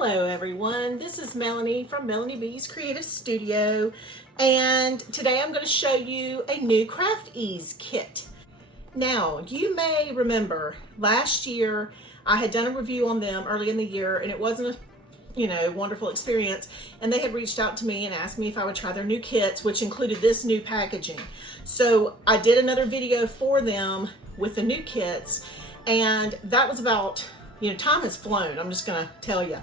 Hello everyone, this is Melanie from Melanie B's Creative Studio, and today I'm going to show you a new Craft Ease kit. Now, you may remember last year I had done a review on them early in the year, and it wasn't a wonderful experience, and they had reached out to me and asked me if I would try their new kits, which included this new packaging. So I did another video for them with the new kits, and that was about, time has flown, I'm just gonna tell you.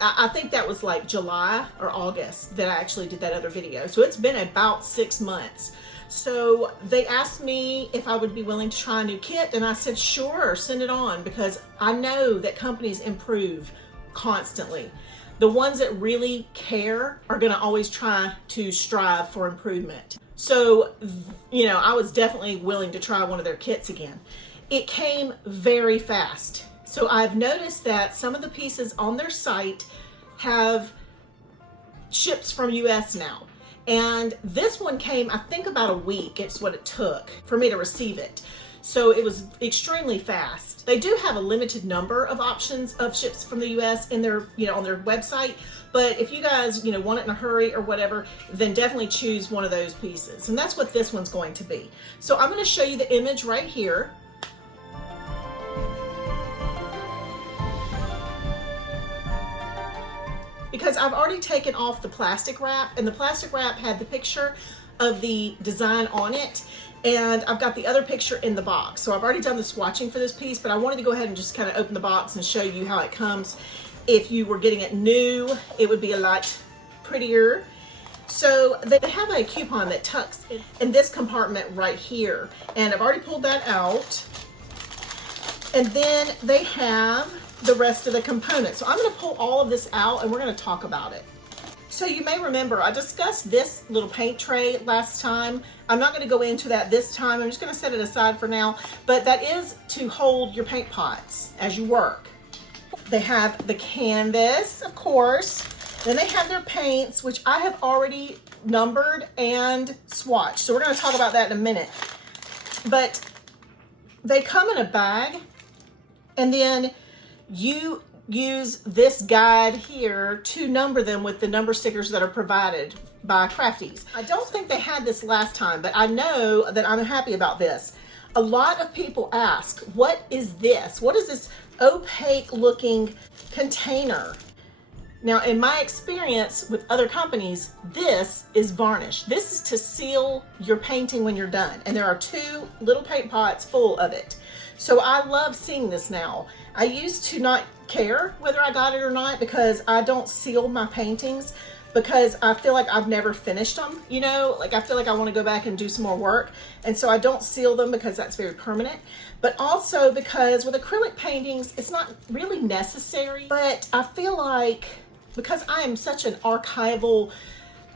I think that was like July or August that I actually did that other video. So it's been about 6 months. So they asked me if I would be willing to try a new kit, and I said, sure, send it on, because I know that companies improve constantly. The ones that really care are gonna always try to strive for improvement. So, I was definitely willing to try one of their kits again. It came very fast. So I've noticed that some of the pieces on their site have ships from US now. And this one came, I think, about a week. It's what it took for me to receive it. So it was extremely fast. They do have a limited number of options of ships from the US in their, on their website. But if you guys, want it in a hurry or whatever, then definitely choose one of those pieces. And that's what this one's going to be. So I'm going to show you the image right here. Because I've already taken off the plastic wrap, and the plastic wrap had the picture of the design on it, and I've got the other picture in the box. So I've already done the swatching for this piece, but I wanted to go ahead and just kind of open the box and show you how it comes. If you were getting it new, it would be a lot prettier. So they have a coupon that tucks in this compartment right here, and I've already pulled that out. And then they have the rest of the components. So I'm going to pull all of this out and we're going to talk about it. So you may remember I discussed this little paint tray last time. I'm not going to go into that this time. I'm just going to set it aside for now, but that is to hold your paint pots as you work. They have the canvas, of course. Then they have their paints, which I have already numbered and swatched. So we're going to talk about that in a minute. But they come in a bag, and then you use this guide here to number them with the number stickers that are provided by Craft Ease. I don't think they had this last time, but I know that I'm happy about this. A lot of people ask, what is this? What is this opaque looking container? Now, in my experience with other companies, this is varnish. This is to seal your painting when you're done. And there are 2 little paint pots full of it. So I love seeing this now. I used to not care whether I got it or not because I don't seal my paintings because I feel like I've never finished them, I feel like I want to go back and do some more work. And so I don't seal them because that's very permanent. But also because with acrylic paintings, it's not really necessary. But I feel like because I am such an archival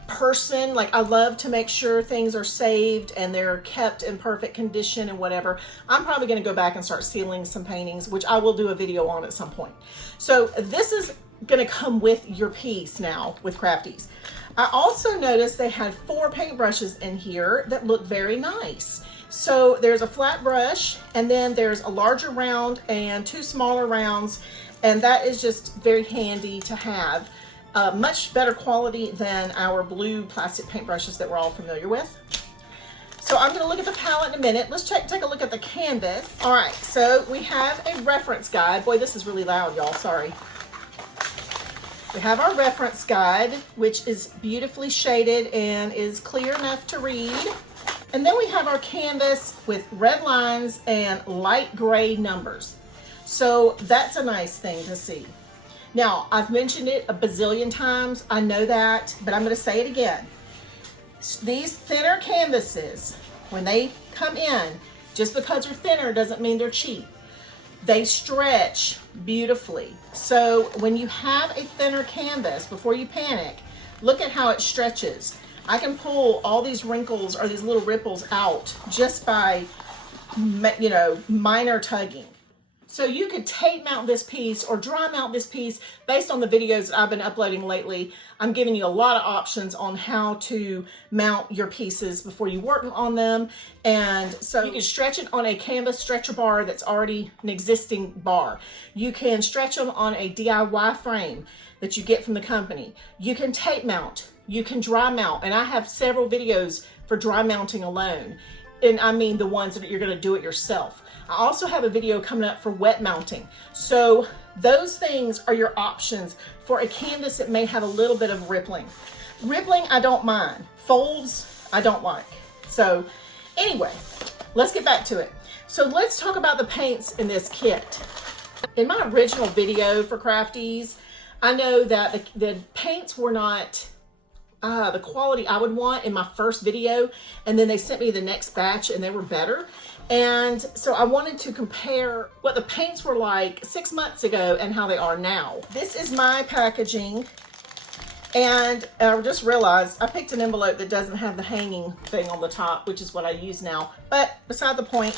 person, I love to make sure things are saved and they're kept in perfect condition and whatever. I'm probably going to go back and start sealing some paintings, which I will do a video on at some point. So this is going to come with your piece now with Craft Ease. I also noticed they had 4 paintbrushes in here that look very nice. So there's a flat brush, and then there's a larger round and 2 smaller rounds, and that is just very handy to have. Much better quality than our blue plastic paintbrushes that we're all familiar with. So I'm going to look at the palette in a minute. Let's take a look at the canvas. All right, so we have a reference guide. Boy, this is really loud, y'all. Sorry. We have our reference guide, which is beautifully shaded and is clear enough to read. And then we have our canvas with red lines and light gray numbers. So that's a nice thing to see. Now, I've mentioned it a bazillion times, I know that, but I'm going to say it again. These thinner canvases, when they come in, just because they're thinner doesn't mean they're cheap. They stretch beautifully. So when you have a thinner canvas, before you panic, look at how it stretches. I can pull all these wrinkles or these little ripples out just by, minor tugging. So you could tape mount this piece or dry mount this piece based on the videos that I've been uploading lately. I'm giving you a lot of options on how to mount your pieces before you work on them. And so you can stretch it on a canvas stretcher bar that's already an existing bar. You can stretch them on a DIY frame that you get from the company. You can tape mount, you can dry mount, and I have several videos for dry mounting alone. And I mean the ones that you're gonna do it yourself. I also have a video coming up for wet mounting. So those things are your options for a canvas that may have a little bit of rippling. Rippling, I don't mind. Folds, I don't like. So anyway, let's get back to it. So let's talk about the paints in this kit. In my original video for Crafties, I know that the paints were not the quality I would want in my first video, and then they sent me the next batch and they were better. And so I wanted to compare what the paints were like 6 months ago and how they are now. This is my packaging, and I just realized I picked an envelope that doesn't have the hanging thing on the top, which is what I use now. But beside the point,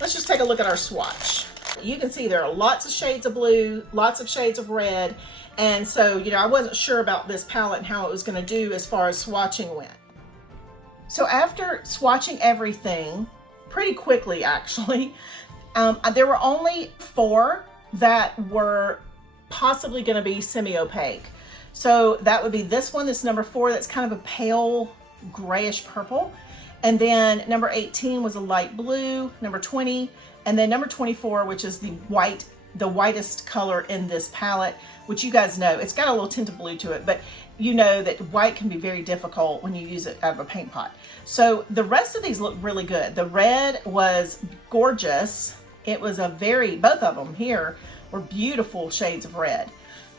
let's just take a look at our swatch. You can see there are lots of shades of blue, lots of shades of red. And so, you know, I wasn't sure about this palette and how it was going to do as far as swatching went. So after swatching everything, pretty quickly actually, there were only 4 that were possibly going to be semi-opaque. So that would be this one, this number 4, that's kind of a pale grayish purple. And then number 18 was a light blue, number 20, and then number 24, which is the whitest color in this palette, which you guys know, it's got a little tint of blue to it, but you know that white can be very difficult when you use it out of a paint pot. So the rest of these look really good. The red was gorgeous. It was both of them here were beautiful shades of red.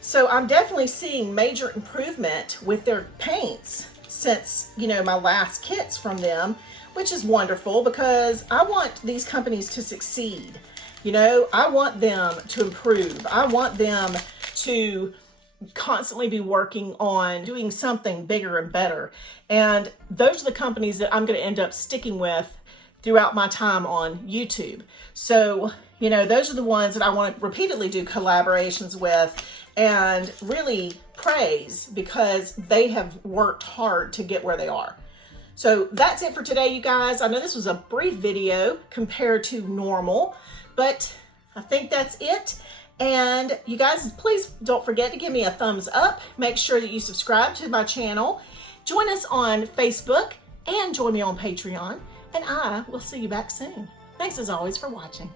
So I'm definitely seeing major improvement with their paints since, you know, my last kits from them, which is wonderful because I want these companies to succeed. You know, I want them to improve. I want them to constantly be working on doing something bigger and better. And those are the companies that I'm going to end up sticking with throughout my time on YouTube. So, you know, those are the ones that I want to repeatedly do collaborations with and really praise because they have worked hard to get where they are. So that's it for today, you guys. I know this was a brief video compared to normal, but I think that's it. And you guys, please don't forget to give me a thumbs up. Make sure that you subscribe to my channel. Join us on Facebook and join me on Patreon. And I will see you back soon. Thanks as always for watching.